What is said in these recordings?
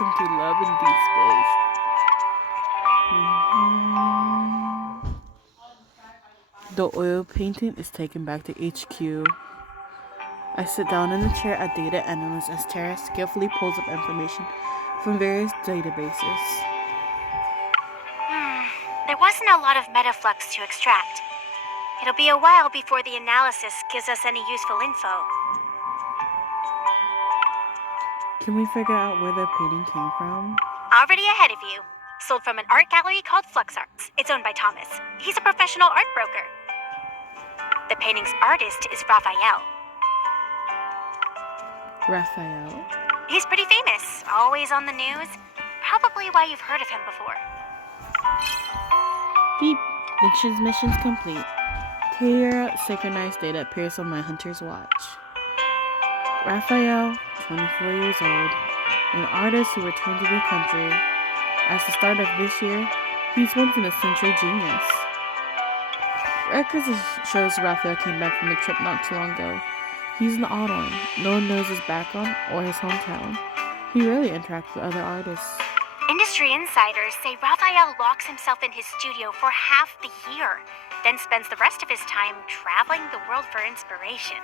Welcome to Love and Deepspace. The oil painting is taken back to HQ. I sit down in a chair at data analyst as Tara skillfully pulls up information from various databases. There wasn't a lot of metaflux to extract. It'll be a while before the analysis gives us any useful info. Can we figure out where the painting came from? Already ahead of you. Sold from an art gallery called Flux Arts. It's owned by Thomas. He's a professional art broker. The painting's artist is Raphael. Raphael? He's pretty famous, always on the news. Probably why you've heard of him before. Deep. The transmission's complete. Clear synchronized data appears on my hunter's watch. Raphael, 24 years old, an artist who returned to the country. At the start of this year, he's once in a century genius. Records shows Raphael came back from a trip not too long ago. He's an odd one. No one knows his background or his hometown. He rarely interacts with other artists. Industry insiders say Raphael locks himself in his studio for half the year, then spends the rest of his time traveling the world for inspiration.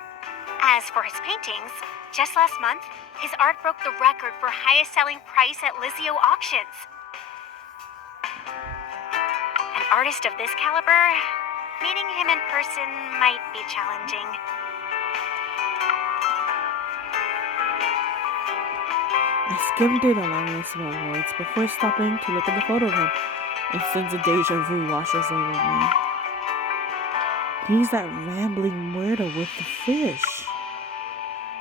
As for his paintings, just last month, his art broke the record for highest selling price at Lizio auctions. An artist of this caliber, meeting him in person might be challenging. I skimmed through the long list of awards before stopping to look at the photo of him, and since a deja vu washes over me. He's that rambling weirdo with the fish.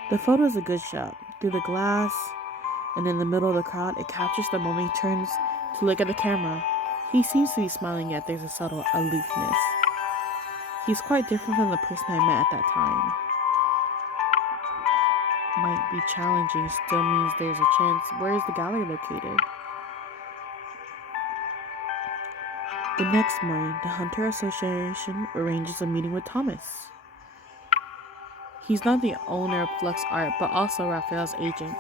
The photo is a good shot. Through the glass, and in the middle of the crowd, it captures the moment he turns to look at the camera. He seems to be smiling, yet there's a subtle aloofness. He's quite different from the person I met at that time. Might be challenging, still means there's a chance. Where is the gallery located? The next morning, the Hunter Association arranges a meeting with Thomas. He's not the owner of Flux Art, but also Raphael's agent.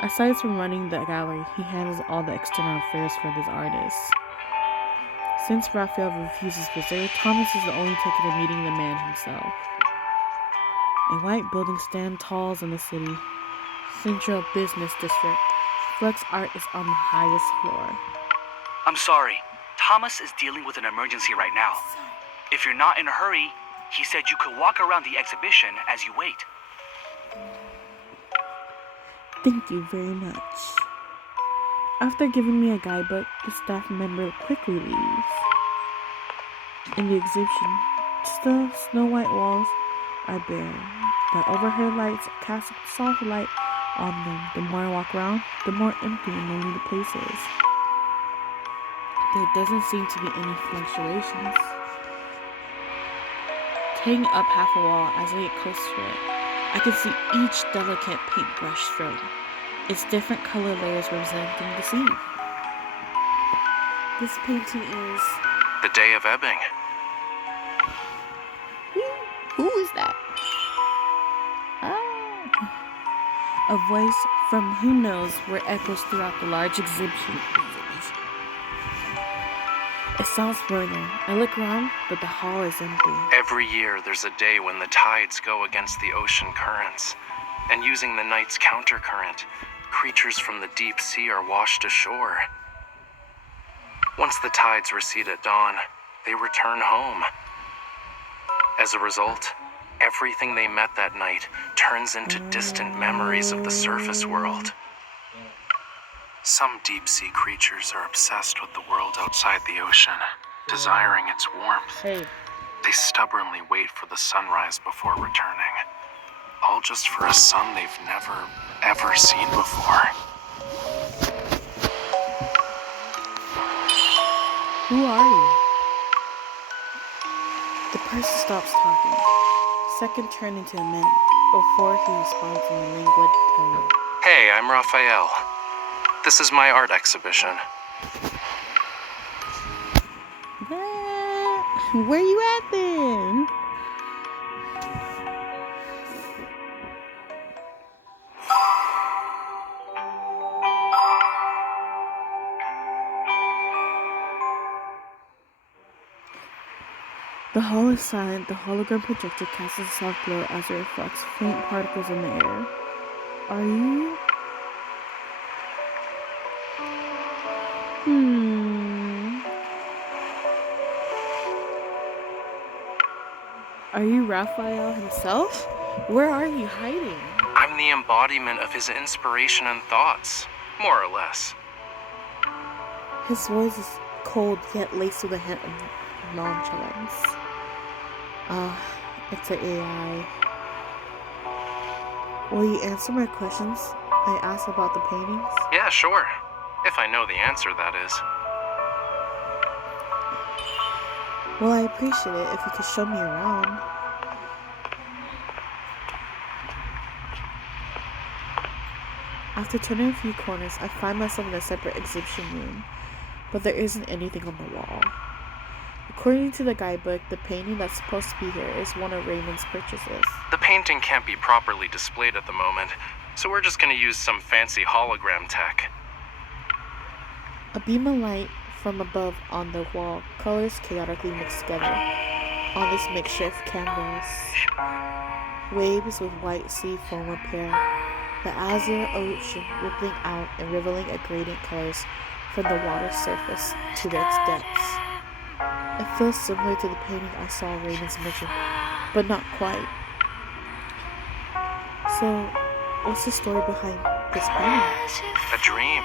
Aside from running the gallery, he handles all the external affairs for his artists. Since Raphael refuses visitors, Thomas is the only ticket to meeting the man himself. A white building stands tall in the city. Central business district. Flux Art is on the highest floor. I'm sorry. Thomas is dealing with an emergency right now. If you're not in a hurry, he said you could walk around the exhibition as you wait. Thank you very much. After giving me a guidebook, the staff member quickly leaves. In the exhibition, the snow white walls are bare. The overhead lights cast a soft light on them. The more I walk around, the more empty and lonely the place is. There doesn't seem to be any fluctuations. Taking up half a wall as I get close to it, I can see each delicate paintbrush stroke, its different color layers representing the scene. This painting is... The Day of Ebbing. Who is that? Ah. A voice from who knows where echoes throughout the large exhibition. It sounds familiar. I look around, but the hall is empty. Every year there's a day when the tides go against the ocean currents, and using the night's countercurrent, creatures from the deep sea are washed ashore. Once the tides recede at dawn, they return home. As a result, everything they met that night turns into distant memories of the surface world. Some deep-sea creatures are obsessed with the world outside the ocean, desiring its warmth. Hey. They stubbornly wait for the sunrise before returning, all just for a sun they've never, ever seen before. Who are you? The person stops talking. Second turn into a minute before he responds in a languid tone. Hey, I'm Raphael. This is my art exhibition. Where you at then? The hall is silent. The hologram projector casts a soft glow as it reflects faint particles in the air. Are you? Are you Raphael himself? Where are you hiding? I'm the embodiment of his inspiration and thoughts, more or less. His voice is cold yet laced with a hint of nonchalance. It's an AI. Will you answer my questions I asked about the paintings? Yeah, sure. If I know the answer, that is. Well, I appreciate it if you could show me around. After turning a few corners, I find myself in a separate exhibition room, but there isn't anything on the wall. According to the guidebook, the painting that's supposed to be here is one of Raymond's purchases. The painting can't be properly displayed at the moment, so we're just gonna use some fancy hologram tech. A beam of light from above on the wall, colors chaotically mixed together on this makeshift canvas. Waves with white sea foam appear, the azure ocean rippling out and revealing a gradient colors from the water's surface to its depths. It feels similar to the painting I saw Raymond's mention, but not quite. So, what's the story behind this painting? A dream.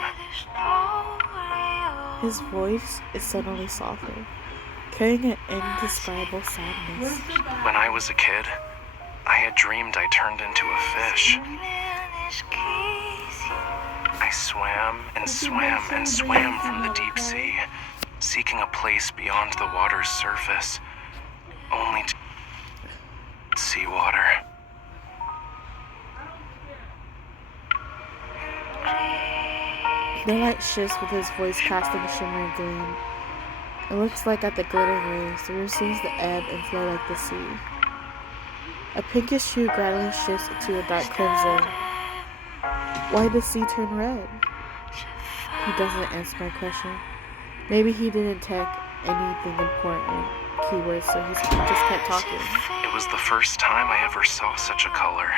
His voice is suddenly softer, carrying an indescribable sadness. When I was a kid, I had dreamed I turned into a fish. I swam and swam and swam from the deep sea, seeking a place beyond the water's surface, only to see water. The light shifts with his voice casting a shimmering gleam. It looks like at the glittering rays, the river seems to ebb and flow like the sea. A pinkish hue gradually shifts to a dark crimson. Why does the sea turn red? He doesn't answer my question. Maybe he didn't take anything important keywords, so he just kept talking. It was the first time I ever saw such a color.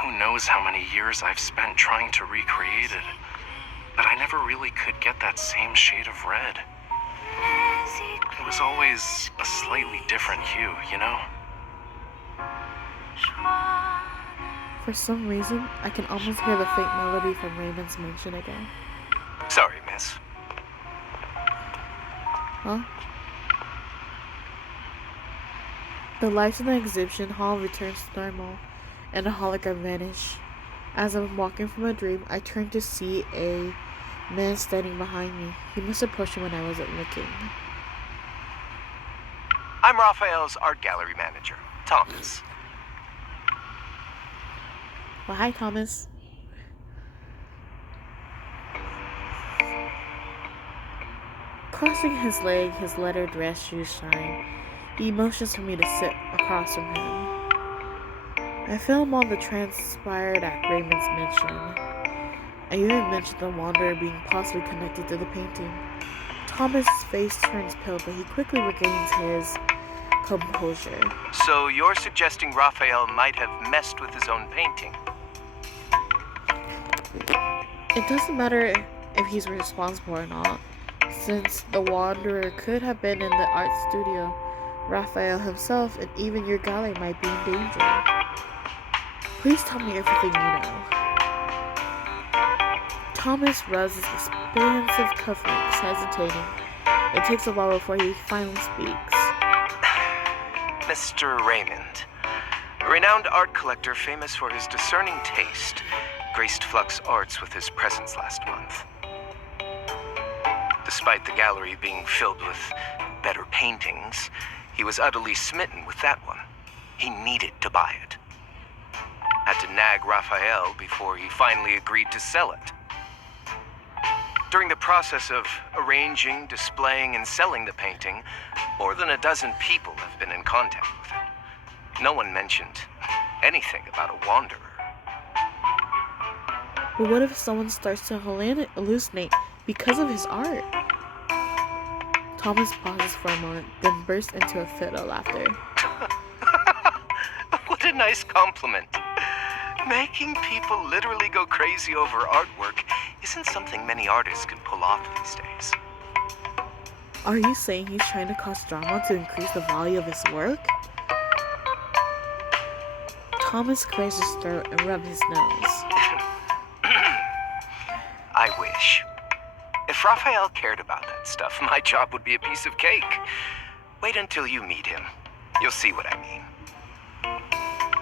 Who knows how many years I've spent trying to recreate it, but I never really could get that same shade of red. It was always a slightly different hue, you know? For some reason, I can almost hear the faint melody from Raymond's mention again. Sorry, miss. Huh? The lights in the exhibition hall returns to normal, and the hologram vanishes. As I'm walking from a dream, I turn to see a man standing behind me. He must have pushed me when I wasn't looking. I'm Raphael's art gallery manager, Thomas. Well, hi, Thomas. Crossing his leg, his leather dress shoes shine. He motions for me to sit across from him. I film all the transpired at Raymond's mention. I even mentioned the Wanderer being possibly connected to the painting. Thomas' face turns pale, but he quickly regains his composure. So you're suggesting Raphael might have messed with his own painting? It doesn't matter if he's responsible or not, since the Wanderer could have been in the art studio. Raphael himself and even your gallery might be in danger. Please tell me everything you know. Thomas rubs his expansive cufflinks, hesitating. It takes a while before he finally speaks. Mr. Raymond, a renowned art collector famous for his discerning taste, graced Flux Arts with his presence last month. Despite the gallery being filled with better paintings, he was utterly smitten with that one. He needed to buy it. Had to nag Raphael before he finally agreed to sell it. During the process of arranging, displaying, and selling the painting, more than a dozen people have been in contact with it. No one mentioned anything about a wanderer. But what if someone starts to hallucinate because of his art? Thomas pauses for a moment, then bursts into a fit of laughter. What a nice compliment. Making people literally go crazy over artwork isn't something many artists can pull off these days. Are you saying he's trying to cause drama to increase the value of his work? Thomas clears his throat and rubs his nose. I wish. If Raphael cared about that stuff, my job would be a piece of cake. Wait until you meet him. You'll see what I mean.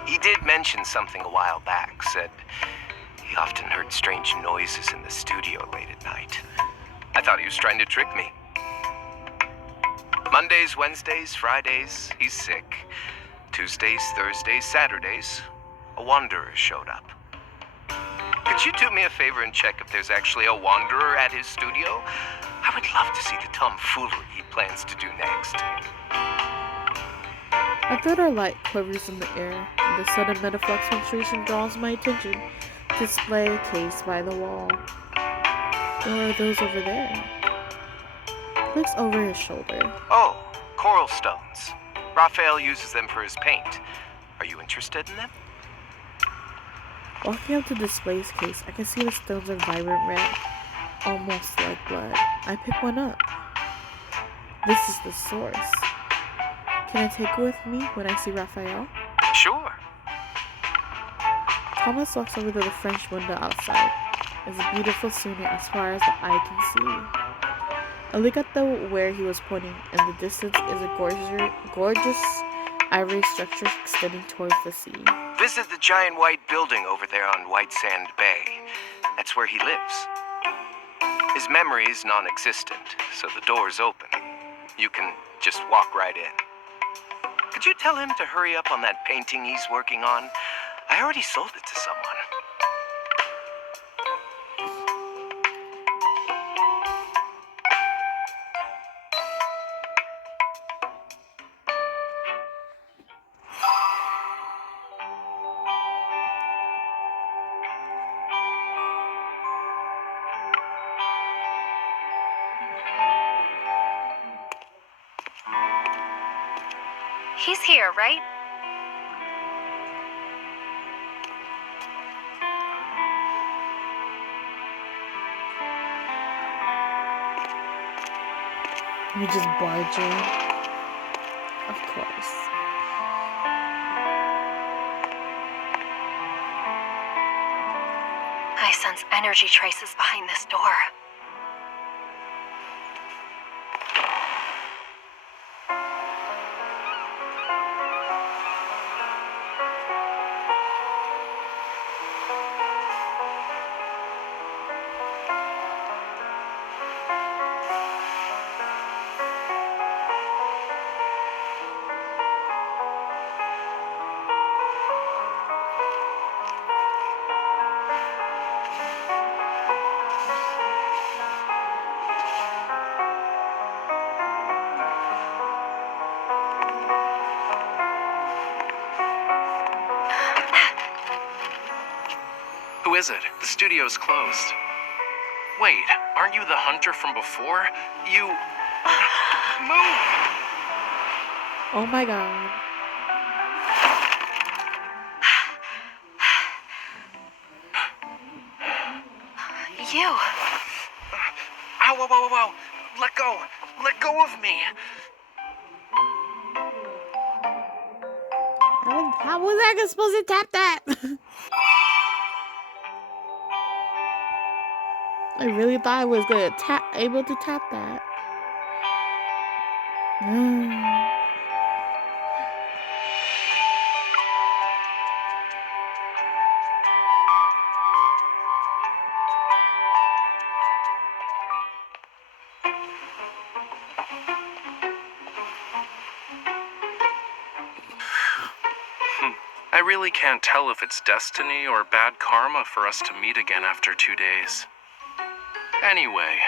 He did mention something a while back, said he often heard strange noises in the studio late at night. I thought he was trying to trick me. Mondays, Wednesdays, Fridays, he's sick. Tuesdays, Thursdays, Saturdays, a wanderer showed up. Could you do me a favor and check if there's actually a wanderer at his studio? I would love to see the tomfoolery he plans to do next. A thread of light quivers in the air, and the sudden metaflux fluctuation draws my attention to display a case by the wall. Or are those over there? He looks over his shoulder. Oh, coral stones. Raphael uses them for his paint. Are you interested in them? Walking up to the display's case, I can see the stones are vibrant red, almost like blood. I pick one up. This is the source. Can I take it with me when I see Raphael? Sure. Thomas walks over to the French window outside. It's a beautiful scenery as far as the eye can see. I look at where he was pointing, and the distance is a gorgeous ivory structure extending towards the sea. Visit the giant white building over there on White Sand Bay. That's where he lives. His memory is non-existent, so the door's open. You can just walk right in. Could you tell him to hurry up on that painting he's working on? I already sold it to someone. He's here, right? We just barge in. Of course. I sense energy traces behind this door. Who is it? The studio's closed. Wait, aren't you the hunter from before? You... Move! Oh my god. You. Ow, whoa, whoa, whoa, whoa. Let go. Let go of me. How was I supposed to tap that? I really thought I was able to tap that. I really can't tell if it's destiny or bad karma for us to meet again after 2 days. Anyway,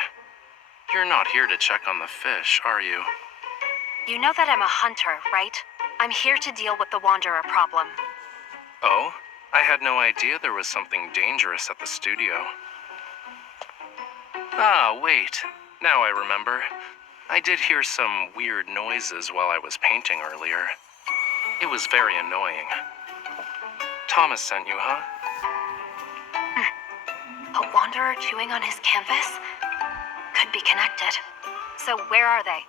you're not here to check on the fish, are you? You know that I'm a hunter, right? I'm here to deal with the Wanderer problem. Oh? I had no idea there was something dangerous at the studio. Ah, wait. Now I remember. I did hear some weird noises while I was painting earlier. It was very annoying. Thomas sent you, huh? A wanderer chewing on his canvas? Could be connected. So where are they?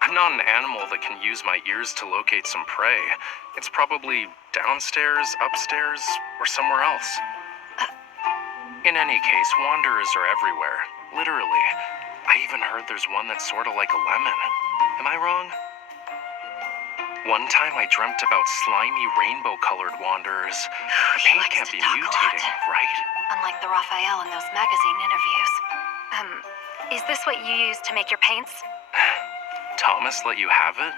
I'm not an animal that can use my ears to locate some prey. It's probably downstairs, upstairs, or somewhere else. In any case, wanderers are everywhere. Literally. I even heard there's one that's sort of like a lemon. Am I wrong? One time I dreamt about slimy rainbow-colored wanderers. The He paint likes can't to be talk a mutating, lot. right? Unlike the Raphael in those magazine interviews. Is this what you use to make your paints? Thomas let you have it?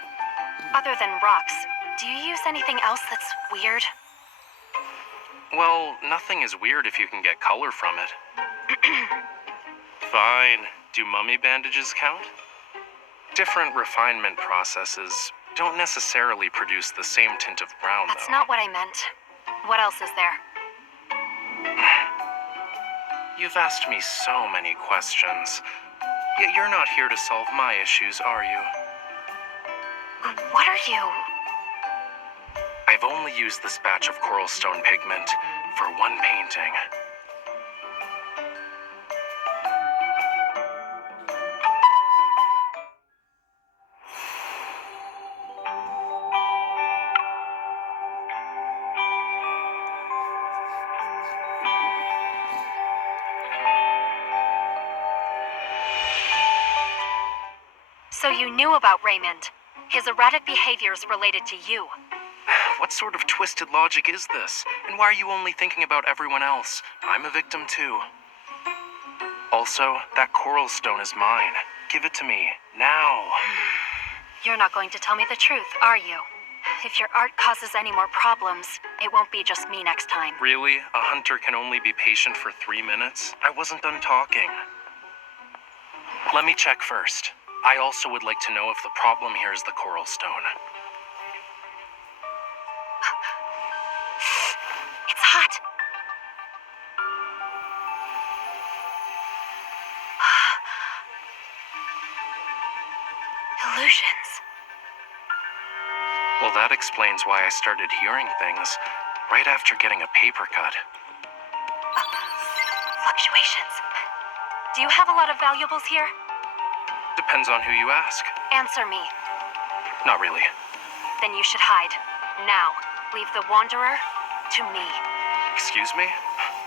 Other than rocks, do you use anything else that's weird? Well, nothing is weird if you can get color from it. Fine. Do mummy bandages count? Different refinement processes don't necessarily produce the same tint of brown, That's though. not what I meant. What else is there? You've asked me so many questions, yet you're not here to solve my issues, are you? What are you? I've only used this batch of coral stone pigment for one painting. So you knew about Raymond. His erratic behaviors related to you. What sort of twisted logic is this? And why are you only thinking about everyone else? I'm a victim too. Also, that coral stone is mine. Give it to me, now. You're not going to tell me the truth, are you? If your art causes any more problems, it won't be just me next time. Really? A hunter can only be patient for 3 minutes? I wasn't done talking. Let me check first. I also would like to know if the problem here is the coral stone. It's hot. Illusions. Well, that explains why I started hearing things right after getting a paper cut. Fluctuations. Do you have a lot of valuables here? Depends on who you ask. Answer me. Not really. Then you should hide. Now. Leave the Wanderer to me. Excuse me?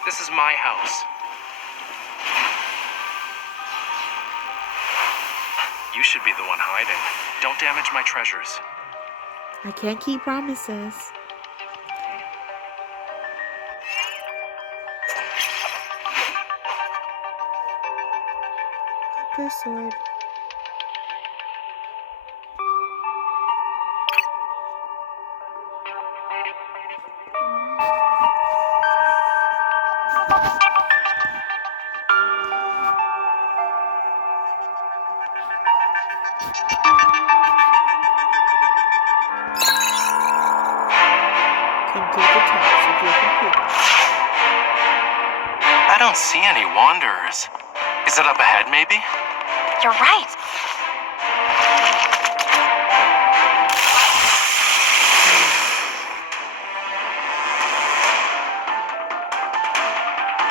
This is my house. You should be the one hiding. Don't damage my treasures. I can't keep promises. Hunter sword. Complete the task if you're complete. I don't see any wanderers. Is it up ahead, maybe? You're right.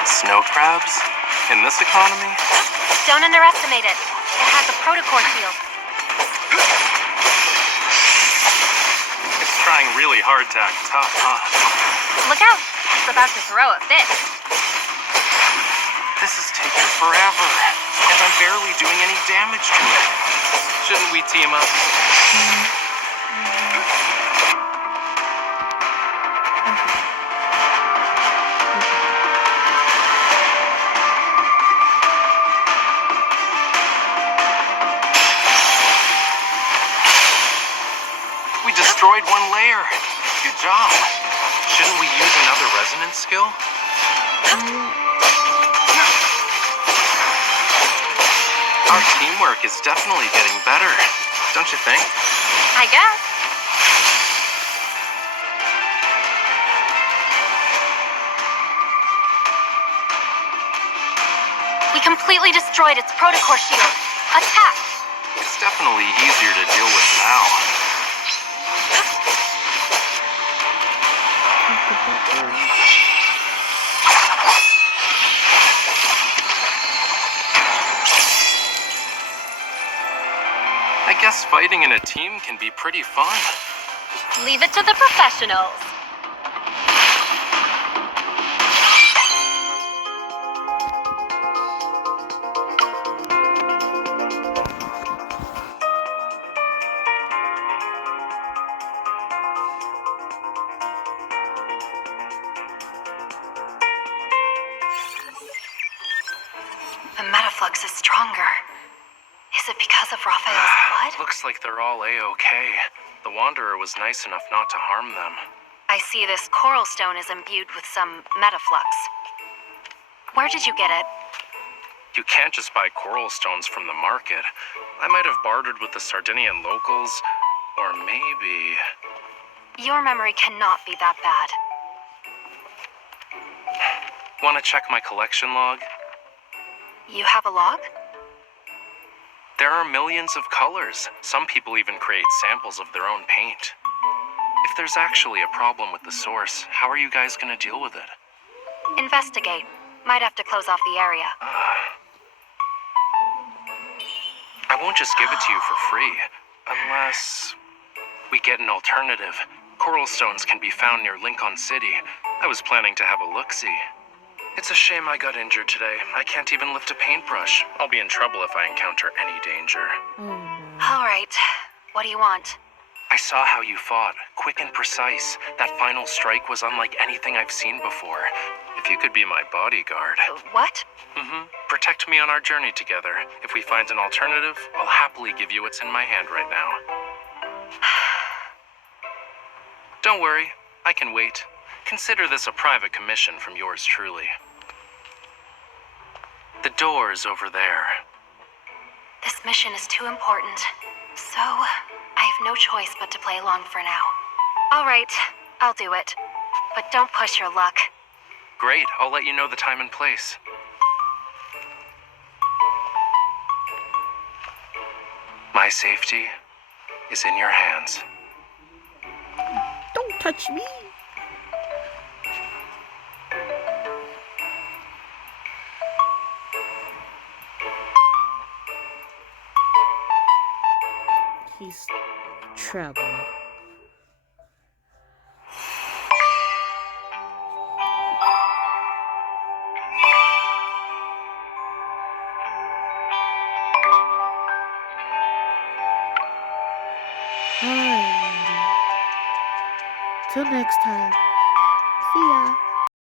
Snow crabs? In this economy? Don't underestimate it. It has a protocore shield. It's trying really hard to act tough, huh? Look out. It's about to throw a fit. This is taking forever, and I'm barely doing any damage to it. Shouldn't we team up? We destroyed one layer. Good job. Shouldn't we use another resonance skill? Our teamwork is definitely getting better, don't you think? I guess. We completely destroyed its protocore shield. Attack! It's definitely easier to deal with now. The buttons. I guess fighting in a team can be pretty fun. Leave it to the professionals. The metaflux is stronger. Is it because of Raphael's blood? Looks like they're all A-okay. The Wanderer was nice enough not to harm them. I see this coral stone is imbued with some metaflux. Where did you get it? You can't just buy coral stones from the market. I might have bartered with the Sardinian locals, or maybe... Your memory cannot be that bad. Want to check my collection log? You have a log? There are millions of colors. Some people even create samples of their own paint. If there's actually a problem with the source, how are you guys going to deal with it? Investigate. Might have to close off the area. I won't just give it to you for free, unless we get an alternative. Coral stones can be found near Lincoln City. I was planning to have a look-see. It's a shame I got injured today. I can't even lift a paintbrush. I'll be in trouble if I encounter any danger. Oh no. All right. What do you want? I saw how you fought, quick and precise. That final strike was unlike anything I've seen before. If you could be my bodyguard. What? Protect me on our journey together. If we find an alternative, I'll happily give you what's in my hand right now. Don't worry, I can wait. Consider this a private commission from yours truly. The door is over there. This mission is too important. So, I have no choice but to play along for now. All right, I'll do it. But don't push your luck. Great, I'll let you know the time and place. My safety is in your hands. Don't touch me. He's traveling. Alright. Till next time. See ya.